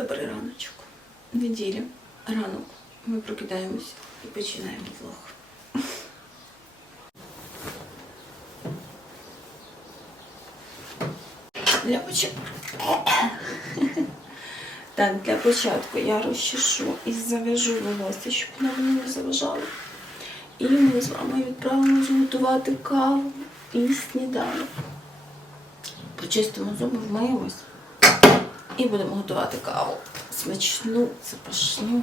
Добрий раночок. Неділя. Ранок. Ми прокидаємося і починаємо влог. Для початку. Так, для початку я розчешу і зав'яжу волосся, щоб воно мені не заважало. І ми з вами відправимося готувати каву і сніданок. Почистимо зуби, вмиємось. І будемо готувати каву. Смачну, запашну.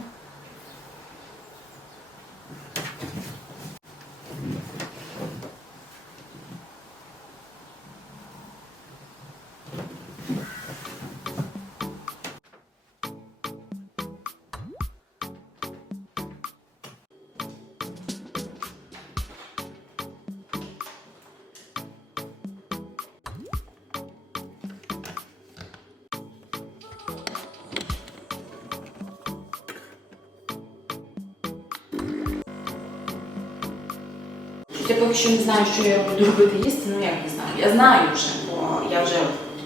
Поки що не знаю, що я буду робити їсти, ну як не знаю. Я знаю вже, бо я вже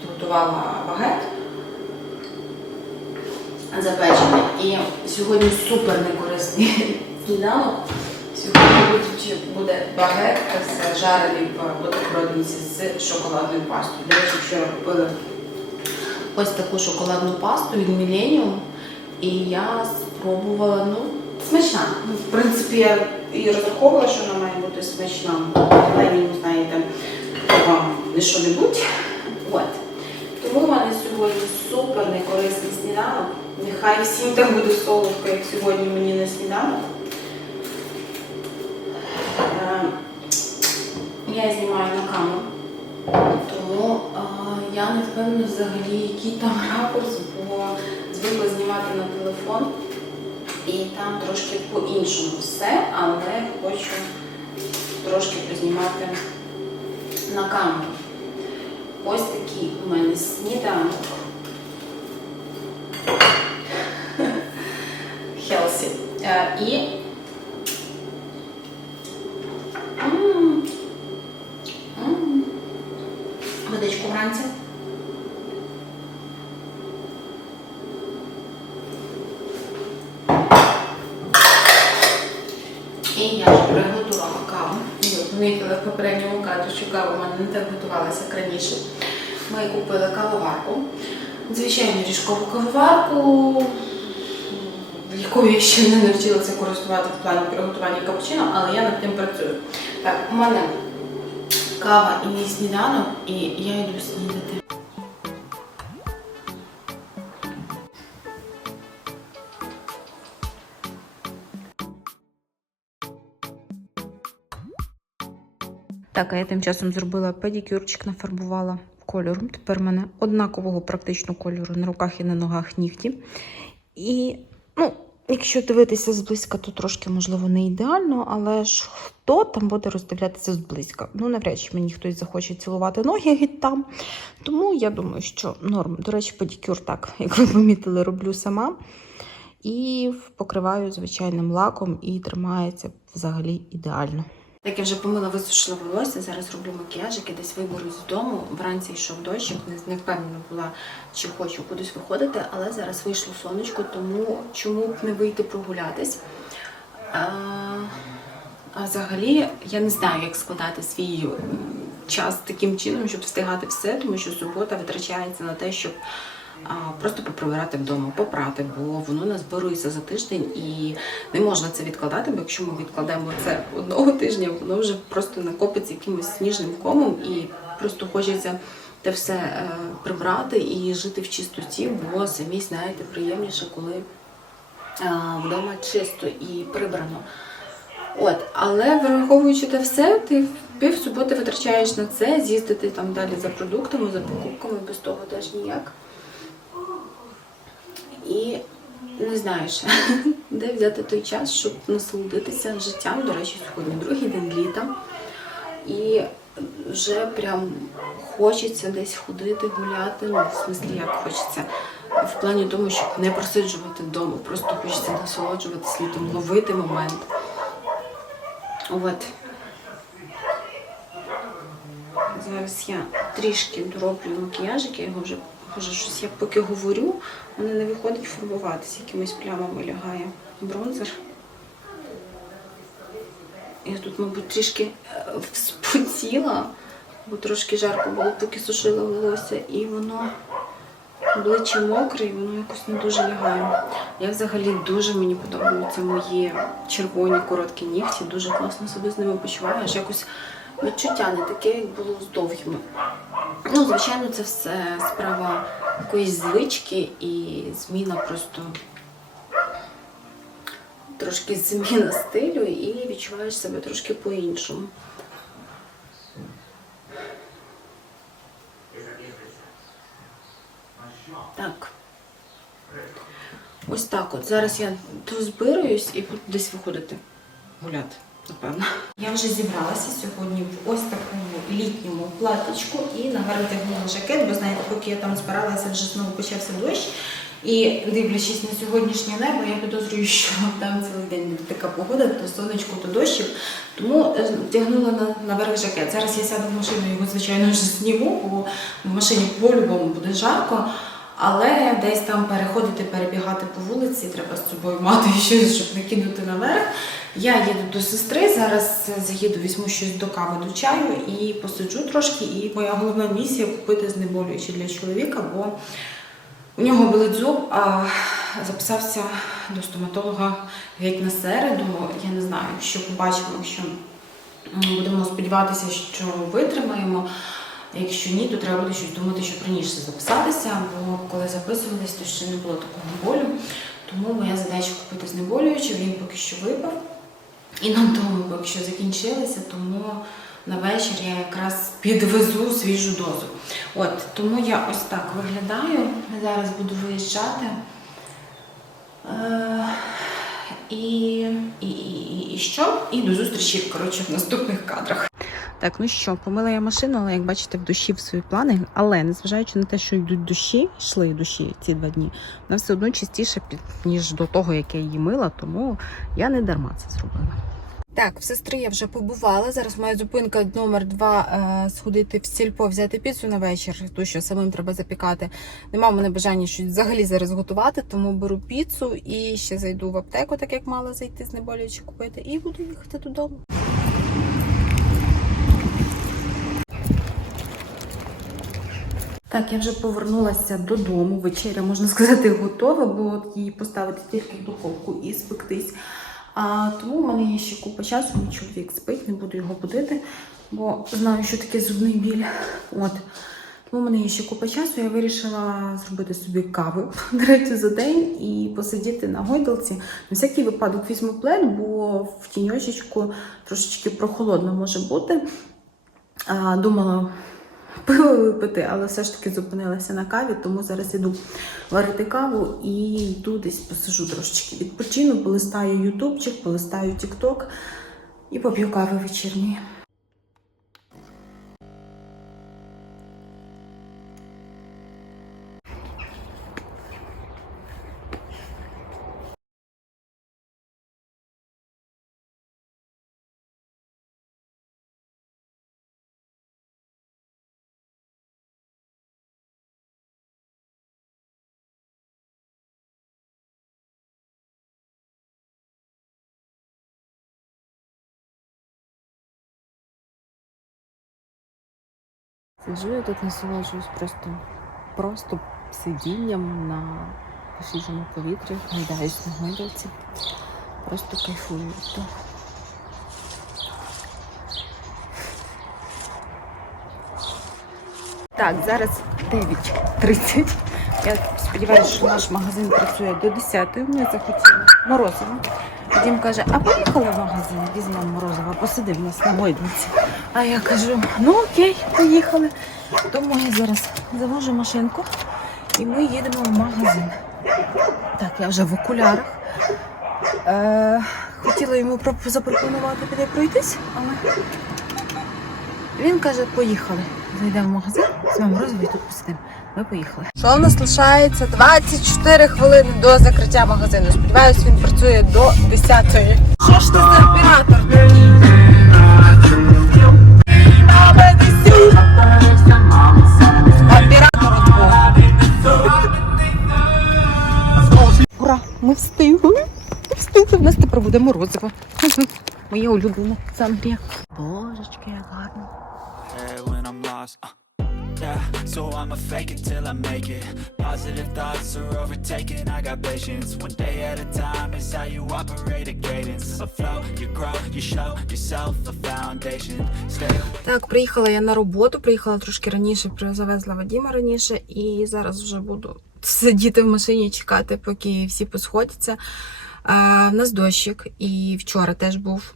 підготувала багет запечений. І сьогодні супер некорисний сніданок. Сьогодні буде- багет з жарений в бутербродниці з шоколадною пастою. До речі, вчора купили ось таку шоколадну пасту від Millennium. І я спробувала, ну, смачна. Ну, В принципі, я і розраховувала, що вона має бути смачна. Millennium, знаєте, не що-небудь. Тому в мене сьогодні супер некорисний сніданок. Нехай всім так буде солодко, як сьогодні мені на сніданок. Е, Я знімаю на камеру. Тому а, я не впевнена взагалі, який там ракурс, бо звикла знімати на телефон. І там трошки по-іншому все, але хочу трошки познімати на камеру. Ось такий у мене сніданок. Хелсі. Е, І М. М. водичку вранці. І я вже приготувала каву. І от помітили в попередньому кадрі, що кава в мене не так готувалася, як раніше. Ми купили кавоварку. Звичайну ріжкову кавоварку, якою я ще не навчилася користувати в плані приготування капучино, але я над тим працюю. Так, у мене кава і мій сніданок, і я йду снідати. Так, а я тим часом зробила педикюрчик, нафарбувала кольором. Тепер в мене однакового практично кольору на руках і на ногах нігті. І, ну, якщо дивитися зблизька, то трошки, можливо, не ідеально, але ж хто там буде роздивлятися зблизька? Ну, навряд чи мені хтось захоче цілувати ноги геть там. Тому я думаю, що норм. До речі, педикюр так, як ви помітили, роблю сама. І покриваю звичайним лаком, і тримається взагалі ідеально. Так я вже помила висушила волосся, зараз роблю макіяжик, і десь виберусь з дому. Вранці йшов дощик, не, не впевнена була, чи хочу кудись виходити, але зараз вийшло сонечко, тому чому б не вийти прогулятись. А, а взагалі я не знаю, як складати свій час таким чином, щоб встигати все, тому що субота витрачається на те, щоб просто поприбирати вдома, попрати, бо воно назбирується за тиждень і не можна це відкладати, бо якщо ми відкладемо це одного тижня, воно вже просто накопиться якимось сніжним комом і просто хочеться те все е, прибрати і жити в чистоті, бо самі знаєте, приємніше, коли е, вдома чисто і прибрано. От, але враховуючи те все, ти пів суботи витрачаєш на це, з'їздити там далі за продуктами, за покупками, без того теж ніяк. І не знаєш, де взяти той час, щоб насолодитися життям. До речі, сьогодні другий день літа. І вже прям хочеться десь ходити, гуляти. Ну, в смислі, як хочеться. В плані тому, щоб не просиджувати вдома, просто хочеться насолоджуватися літом, ловити момент. От. Зараз я трішки дороблю макіяжик, я його вже Боже, щось я поки говорю, мене не виходить фарбуватися, якимись плямами лягає бронзер. Я тут, мабуть, трішки е, вспотіла, бо трошки жарко було, поки сушила волосся, і воно обличчя мокре, і воно якось не дуже лягає. Я взагалі дуже мені подобаються мої червоні короткі нігті, дуже класно себе з ними почуваю. Аж якось відчуття не таке, як було з довгими. Ну, звичайно, це все справа якоїсь звички і зміна просто трошки зміна стилю і відчуваєш себе трошки по-іншому. Так. Ось так от. Зараз я дозбируюсь і буду десь виходити гуляти, напевно. Я вже зібралася сьогодні в ось такому літньому платічку і наверх тягнула жакет, бо знаєте, поки я там збиралася, вже знову почався дощ. І дивлячись на сьогоднішнє небо, я підозрюю, що там цілий день буде така погода, то сонечко, то дощів. Тому тягнула вдягнула на, наверх жакет. Зараз я сяду в машину, його, звичайно ж, зніму, бо в машині по-любому буде жарко. Але десь там переходити, перебігати по вулиці, треба з собою мати щось, щоб не кинути наверх. Я їду до сестри, зараз заїду, візьму щось до кави, до чаю і посиджу трошки. І моя головна місія купити знеболюючі для чоловіка, бо у нього болить зуб, а записався до стоматолога геть на середу. Я не знаю, що побачимо, якщо будемо сподіватися, що витримаємо. Якщо ні, то треба буде щось думати, щоб раніше записатися, бо коли записувались, то ще не було такого болю. Тому моя задача купити знеболююче, він поки що випав. І нам тому поки що закінчилися, тому на вечір я якраз підвезу свіжу дозу. От, тому я ось так виглядаю. Зараз буду виїжджати. І, і, і, і що? І до зустрічі коротше, в наступних кадрах. Так, ну що, помила я машину, але як бачите, в душі в свої плани. Але незважаючи на те, що йдуть душі, йшли душі ці два дні, вона все одно чистіше, ніж до того, як я її мила, тому я не дарма це зробила. Так, в сестри я вже побувала. Зараз моя зупинка номер два е, сходити в сільпо, взяти піцу на вечір, тому що самим треба запікати. Нема в мене бажання щось взагалі зараз готувати, тому беру піцу і ще зайду в аптеку, так як мала зайти знеболюючи купити, і буду їхати додому. Так, я вже повернулася додому. Вечеря, можна сказати, готова, бо її поставити тільки в духовку і спектись. А, тому в мене є ще купа часу, мій чоловік спить, не буду його будити, бо знаю, що таке зубний біль. От. Тому в мене є ще купа часу. Я вирішила зробити собі каву третю за день і посидіти на гойдалці. На всякий випадок візьму плед, бо в тіньочечку трошечки прохолодно може бути. А, думала пиво випити, але все ж таки зупинилася на каві, тому зараз іду варити каву і йду десь посижу трошечки. Відпочину, полистаю ютубчик, полистаю тікток і поп'ю кави вечірньої. Сиджу я тут насолоджуюсь просто, просто сидінням на свіжому повітрі, гайдаюсь на гойдалці. Просто кайфую. Так, зараз 9.30. Я сподіваюся, що наш магазин працює до 10. Ми захотіли морозиво. Дім каже, а поїхали в магазин, візьмемо морозиво, посиди в нас на гойдалці. А я кажу, ну окей, поїхали. Тому я зараз завожу машинку і ми їдемо в магазин. Так, я вже в окулярах. Е, хотіла йому проп- запропонувати піти пройтись, але він каже, поїхали. Зайдемо в магазин, візьмемо морозиво і тут посидимо. Ми поїхали. Що в нас лишається 24 хвилини до закриття магазину. Сподіваюсь, він працює до 10-ї. Що ж ти за оператор буде морозиво. Моє улюблене Самбрія. Божечки, як гарно. Uh, so I'ma fake it till I make it. Positive thoughts are overtaken. I got patience. One day at a time is how you operate a cadence. A flow, you grow, you show yourself a foundation. Stay Так, приїхала я на роботу, приїхала трошки раніше, завезла Вадіма раніше, і зараз вже буду сидіти в машині, чекати, поки всі посходяться. В нас дощик, і вчора теж був.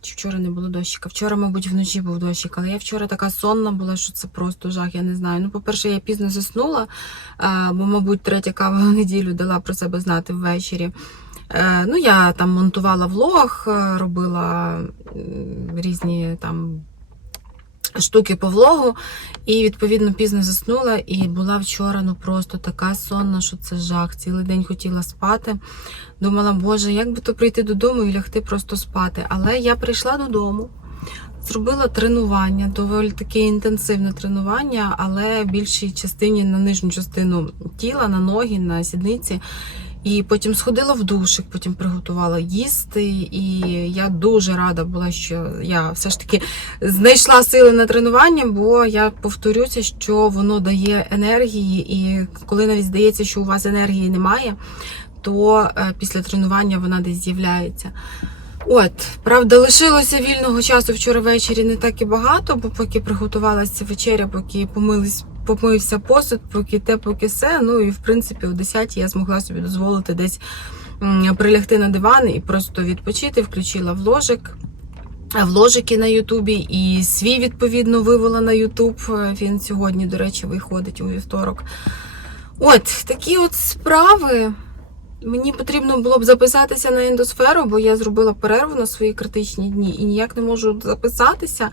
Чи вчора не було дощика? Вчора, мабуть, вночі був дощик, але я вчора така сонна була, що це просто жах, я не знаю. Ну, по-перше, я пізно заснула, бо, мабуть, третя кава в неділю дала про себе знати ввечері. Е, Ну, я там монтувала влог, е, робила різні там штуки по влогу, і відповідно пізно заснула. І була вчора ну просто така сонна, що це жах. Цілий день хотіла спати. Думала, боже, як би то прийти додому і лягти просто спати. Але я прийшла додому. Зробила тренування, доволі таке інтенсивне тренування, але більшій частині на нижню частину тіла, на ноги, на сідниці. І потім сходила в душик, потім приготувала їсти. І я дуже рада була, що я все ж таки знайшла сили на тренування, бо я повторюся, що воно дає енергії, і коли навіть здається, що у вас енергії немає, то е, після тренування вона десь з'являється. От, правда, лишилося вільного часу вчора ввечері не так і багато, бо поки приготувалася вечеря, поки помились, помився посуд, поки те, поки все. Ну і в принципі о 10 я змогла собі дозволити десь прилягти на диван і просто відпочити, включила вложик. Вложики на Ютубі і свій відповідно вивела на Ютуб. Він сьогодні, до речі, виходить у вівторок. От такі от справи. Мені потрібно було б записатися на ендосферу, бо я зробила перерву на свої критичні дні і ніяк не можу записатися.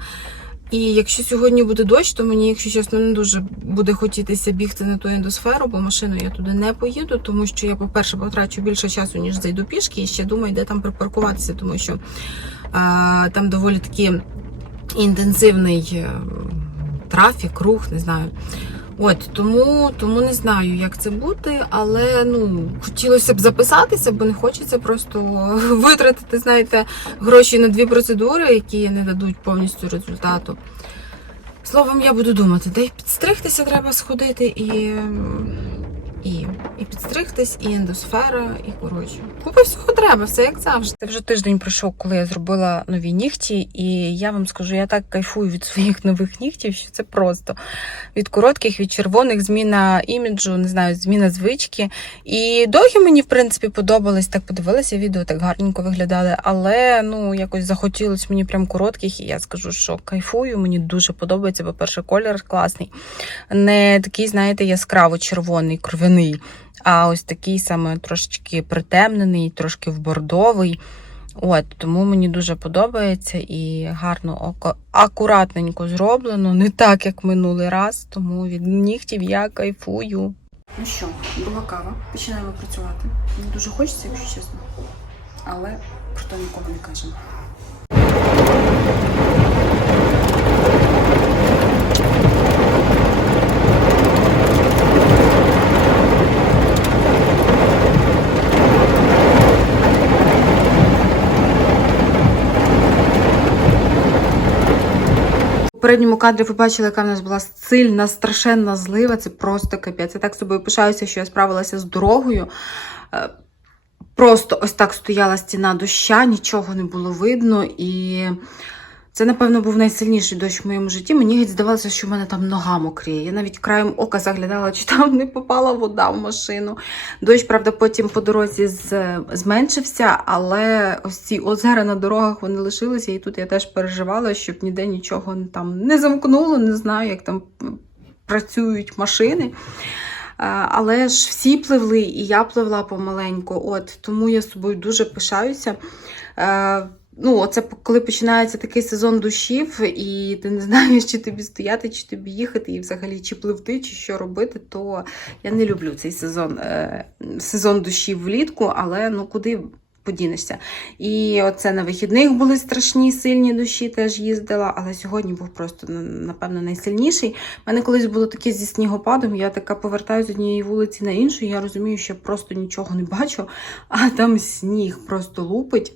І якщо сьогодні буде дощ, то мені, якщо чесно, не дуже буде хотітися бігти на ту ендосферу, бо машину я туди не поїду, тому що я, по-перше, потрачу більше часу, ніж зайду пішки, і ще думаю, де там припаркуватися, тому що а, там доволі таки інтенсивний е, трафік, рух, не знаю. От тому, тому не знаю, як це бути, але ну хотілося б записатися, бо не хочеться просто витратити, знаєте, гроші на дві процедури, які не дадуть повністю результату. Словом, я буду думати, де підстригтися треба сходити і. І, підстригтись, і ендосфера, і коротше. Купа всього треба, все як завжди. Це вже тиждень пройшов, коли я зробила нові нігті, і я вам скажу, я так кайфую від своїх нових нігтів, що це просто від коротких, від червоних, зміна іміджу, не знаю, зміна звички. І довгі мені, в принципі, подобались. Так подивилася відео, так гарненько виглядали. Але ну якось захотілося мені прям коротких, і я скажу, що кайфую, мені дуже подобається. По-перше, колір класний. Не такий, знаєте, яскраво червоний, кров'яний, а ось такий саме трошечки притемнений, трошки в бордовий. От, тому мені дуже подобається і гарно, око- акуратненько зроблено, не так, як минулий раз, тому від нігтів я кайфую. Ну що, була кава, починаємо працювати. Не дуже хочеться, якщо чесно. Але про то нікому не кажемо. У передньому кадрі ви бачили, яка в нас була сильна, страшенна злива. Це просто капець. Я так собою пишаюся, що я справилася з дорогою. Е, Просто ось так стояла стіна доща, нічого не було видно. І це, напевно, був найсильніший дощ в моєму житті. Мені геть здавалося, що в мене там нога мокріє. Я навіть краєм ока заглядала, чи там не попала вода в машину. Дощ, правда, потім по дорозі зменшився, але ось ці озера на дорогах вони лишилися, і тут я теж переживала, щоб ніде нічого там не замкнуло, не знаю, як там працюють машини. Але ж всі пливли, і я пливла помаленьку. От тому я собою дуже пишаюся. Ну, оце коли починається такий сезон душів, і ти не знаєш, чи тобі стояти, чи тобі їхати, і взагалі чи пливти, чи що робити, то я не люблю цей сезон, е, сезон душів влітку, але ну куди подінешся. І оце на вихідних були страшні сильні дощі, теж їздила, але сьогодні був просто напевно найсильніший. У мене колись було таке зі снігопадом. Я така повертаю з однієї вулиці на іншу. Я розумію, що просто нічого не бачу, а там сніг просто лупить.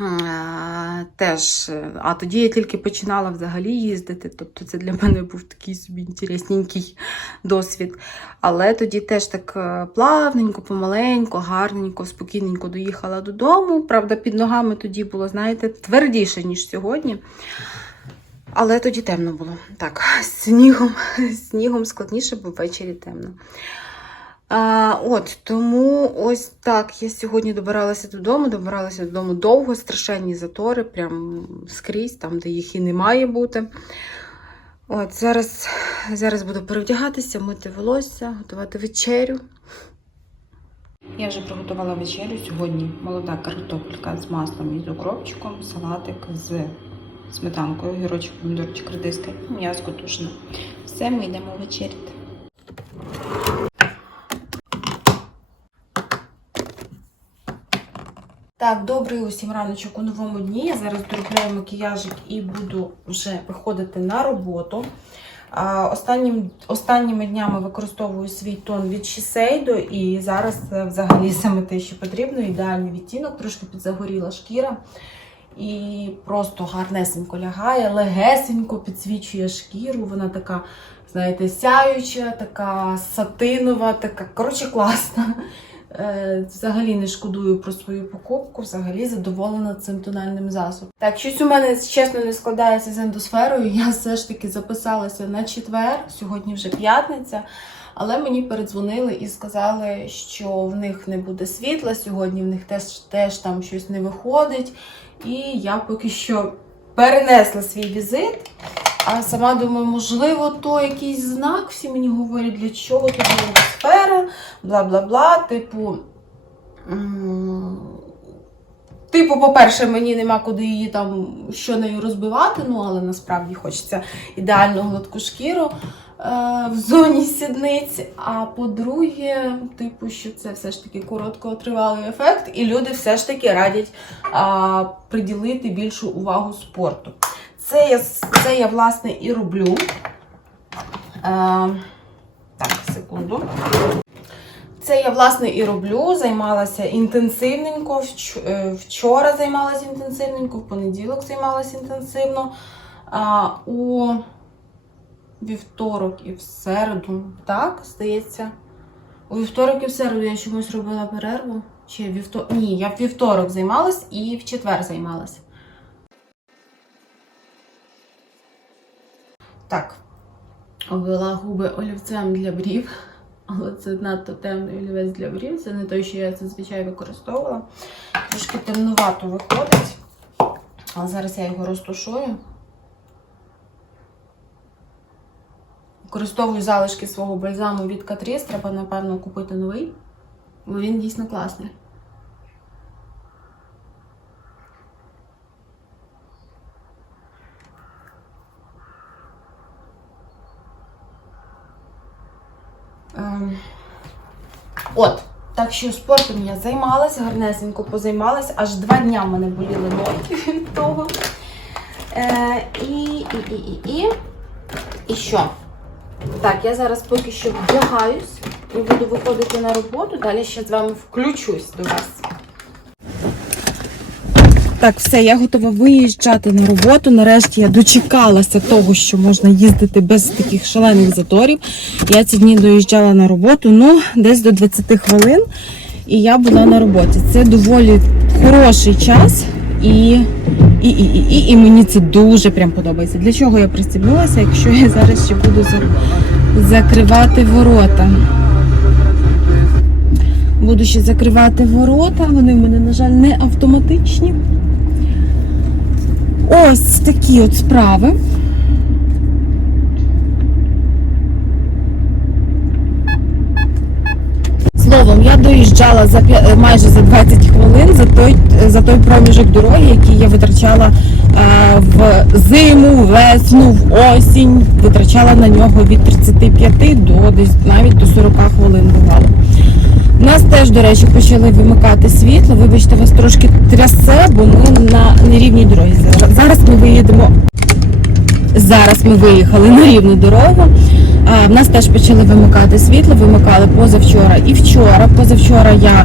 Е, Теж, а тоді я тільки починала взагалі їздити, тобто це для мене був такий собі інтересненький досвід. Але тоді теж так е, плавненько, помаленько, гарненько, спокійненько доїхала додому. Правда, під ногами тоді було, знаєте, твердіше, ніж сьогодні. Але тоді темно було. Так, снігом, з снігом складніше, бо ввечері темно. А, от, тому ось так. Я сьогодні добиралася додому, добиралася додому довго, страшенні затори, прям скрізь, там, де їх і не має бути. От, зараз, зараз буду перевдягатися, мити волосся, готувати вечерю. Я вже приготувала вечерю сьогодні. Молода картопелька з маслом і з укропчиком, салатик з сметанкою, гірочок, помідорчик, редиска і м'яско тушне. Все, ми йдемо вечеряти. Так, добрий усім раночок у новому дні. Я зараз доробляю макіяжик і буду вже виходити на роботу. Останнім, останніми днями використовую свій тон від Shiseido і зараз взагалі саме те, що потрібно. Ідеальний відтінок, трошки підзагоріла шкіра. І просто гарнесенько лягає, легесенько підсвічує шкіру. Вона така, знаєте, сяюча, така сатинова, така, коротше, класна. Е, Взагалі не шкодую про свою покупку, взагалі задоволена цим тональним засобом. Так, щось у мене чесно не складається з ендосферою. Я все ж таки записалася на четвер, сьогодні вже п'ятниця. Але мені передзвонили і сказали, що в них не буде світла сьогодні, в них теж, теж там щось не виходить. І я поки що перенесла свій візит. А сама думаю, можливо, то якийсь знак. Всі мені говорять, для чого тут сфера, бла бла бла. Типу, типу, по-перше, мені нема куди її там що нею розбивати, ну але насправді хочеться ідеально гладку шкіру е, в зоні сідниць. А по-друге, типу, що це все ж таки короткотривалий ефект, і люди все ж таки радять а, приділити більшу увагу спорту. Це я, це я власне, і роблю. Е, так, секунду. Це я, власне, і роблю. Займалася інтенсивненько. е, Вчора займалася інтенсивненько, в понеділок займалася інтенсивно. А, у вівторок і в середу. Так, здається. У вівторок і в середу я чомусь робила перерву. Чи вівторок? Ні, я в вівторок займалась і в четвер займалася. Так. Обвела губи олівцем для брів. Але це надто темний олівець для брів. Це не той, що я зазвичай використовувала. Трошки темнувато виходить. Але зараз я його розтушую. Використовую залишки свого бальзаму від Catrice. Треба, напевно, купити новий. Бо він дійсно класний. От, так що спортом я займалася, гарнесенько позаймалася, аж два дня в мене боліли ноги від того. Е, і, і, і, і, і. І що? Так, я зараз поки що вдягаюсь і буду виходити на роботу. Далі ще з вами включусь до вас. Так, все, я готова виїжджати на роботу. Нарешті я дочекалася того, що можна їздити без таких шалених заторів. Я ці дні доїжджала на роботу, ну, десь до 20 хвилин, і я була на роботі. Це доволі хороший час, і, і, і, і, і, мені це дуже прям подобається. Для чого я пристібнулася, якщо я зараз ще буду закривати ворота? Буду ще закривати ворота, вони в мене, на жаль, не автоматичні. Ось такі от справи. Словом, я доїжджала за е, майже за 20 хвилин за той, за той проміжок дороги, який я витрачала е, в зиму, весну, в осінь. Витрачала на нього від 35 до десь навіть до 40 хвилин бувало. Нас теж, до речі, почали вимикати світло. Вибачте, вас трошки трясе, бо ми на нерівній дорозі. Зараз ми виїдемо. Зараз ми виїхали на рівну дорогу. А, в нас теж почали вимикати світло, вимикали позавчора і вчора. Позавчора я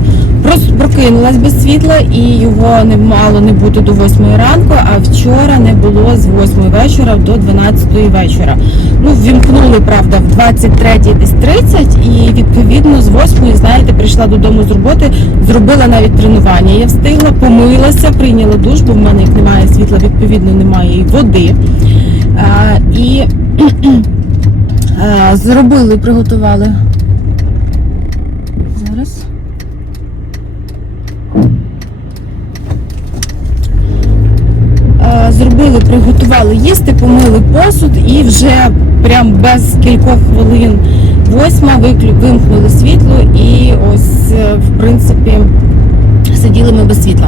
прокинулась без світла і його не мало не бути до 8 ранку, а вчора не було з 8 вечора до 12 вечора. Ну, ввімкнули, правда, в 23 десь 30 і відповідно з 8, знаєте, прийшла додому з роботи, зробила навіть тренування. Я встигла, помилася, прийняла душ, бо в мене як немає світла, відповідно немає і води. А, і а, зробили, приготували. Зараз. Е, Зробили, приготували їсти, помили посуд і вже прям без кількох хвилин восьма вимкнули світло і ось, е, в принципі, сиділи ми без світла.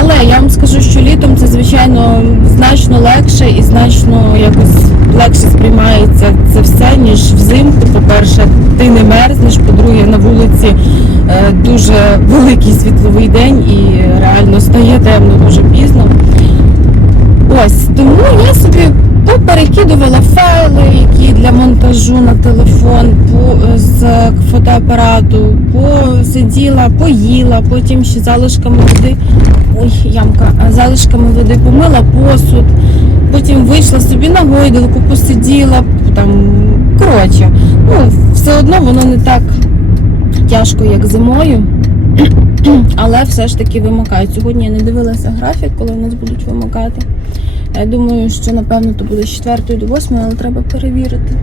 Але я вам скажу, що літом це звичайно значно легше і значно якось легше сприймається це все, ніж взимку. По-перше, ти не мерзнеш, по-друге, на вулиці е, дуже великий світловий день і реально стає темно дуже пізно. Ось тому я собі поперекидувала файли, які для монтажу на телефон по, з фотоапарату, посиділа, поїла, потім ще залишками води. Ой, ямка, а залишками води помила посуд, потім вийшла собі на гойдалку, посиділа, там коротше, ну все одно воно не так тяжко, як зимою. Але все ж таки вимикають. Сьогодні я не дивилася графік, коли нас будуть вимикати. Я думаю, що напевно то буде з 4 до 8, але треба перевірити.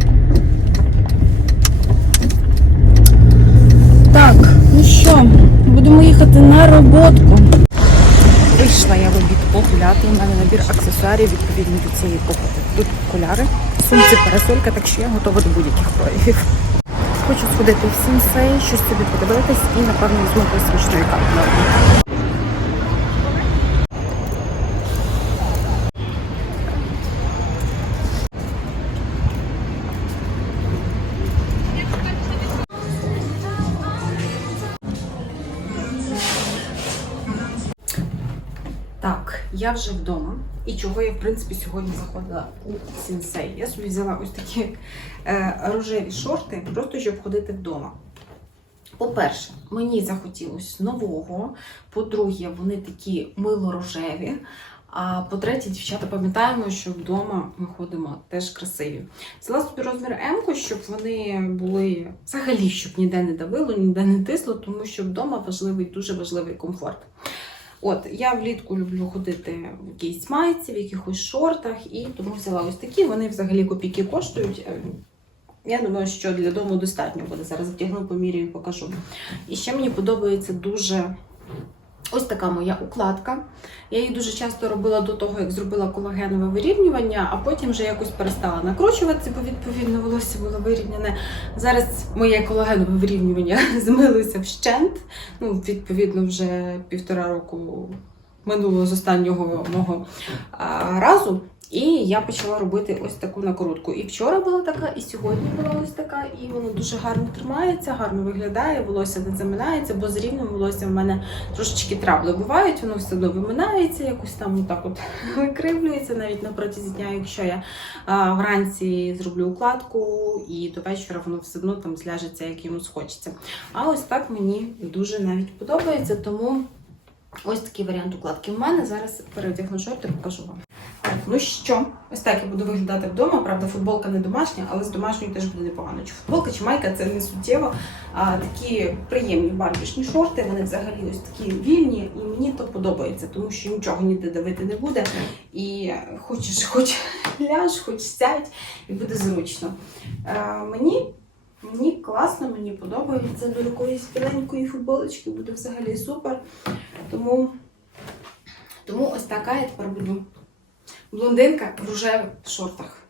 Так, ну що, будемо їхати на роботку. Вийшла я в обід погуляти. У мене набір аксесуарів відповідно до цієї покупки. Тут окуляри, сумці парасолька, так що я готова до будь-яких проявів. Хочу сходити в сінсей, щось собі подивитись і напевно візьму якусь смачної кави. Я вже вдома. І чого я, в принципі, сьогодні заходила у сінсей. Я собі взяла ось такі е, рожеві шорти, просто щоб ходити вдома. По-перше, мені захотілося нового. По-друге, вони такі мило-рожеві. А по-третє, дівчата, пам'ятаємо, що вдома ми ходимо теж красиві. Взяла собі розмір М, щоб вони були взагалі, щоб ніде не давило, ніде не тисло, тому що вдома важливий, дуже важливий комфорт. От, я влітку люблю ходити в якійсь майці, в якихось шортах, і тому взяла ось такі. Вони взагалі копійки коштують. Е, Я думаю, що для дому достатньо буде. Зараз вдягну, поміряю, покажу. І ще мені подобається дуже ось така моя укладка. Я її дуже часто робила до того, як зробила колагенове вирівнювання, а потім вже якось перестала накручуватися, бо відповідно волосся було вирівняне. Зараз моє колагенове вирівнювання змилося вщент. Ну, відповідно, вже півтора року минуло з останнього мого разу. І я почала робити ось таку накрутку. І вчора була така, і сьогодні була ось така, і воно дуже гарно тримається, гарно виглядає, волосся не заминається, бо з рівним волоссям в мене трошечки трабли бувають, воно все одно виминається, якось там отак от викривлюється навіть на протязі дня, якщо я а, вранці зроблю укладку, і до вечора воно все одно там зляжеться, як йому схочеться. А ось так мені дуже навіть подобається, тому ось такий варіант укладки в мене. Зараз переодягну шорти, покажу вам. Ну що, ось так я буду виглядати вдома. Правда, футболка не домашня, але з домашньою теж буде непогано. Чи футболка, чи майка це не суттєво. А, такі приємні барбішні шорти, вони взагалі ось такі вільні, і мені то подобається, тому що нічого ніде давити не буде. І хочеш, хоч ляж, хоч сядь, і буде зручно. А, мені. Мені класно, мені подобається до якоїсь біленької футболочки, буде взагалі супер. Тому, тому ось така я тепер буду блондинка в рожевих шортах.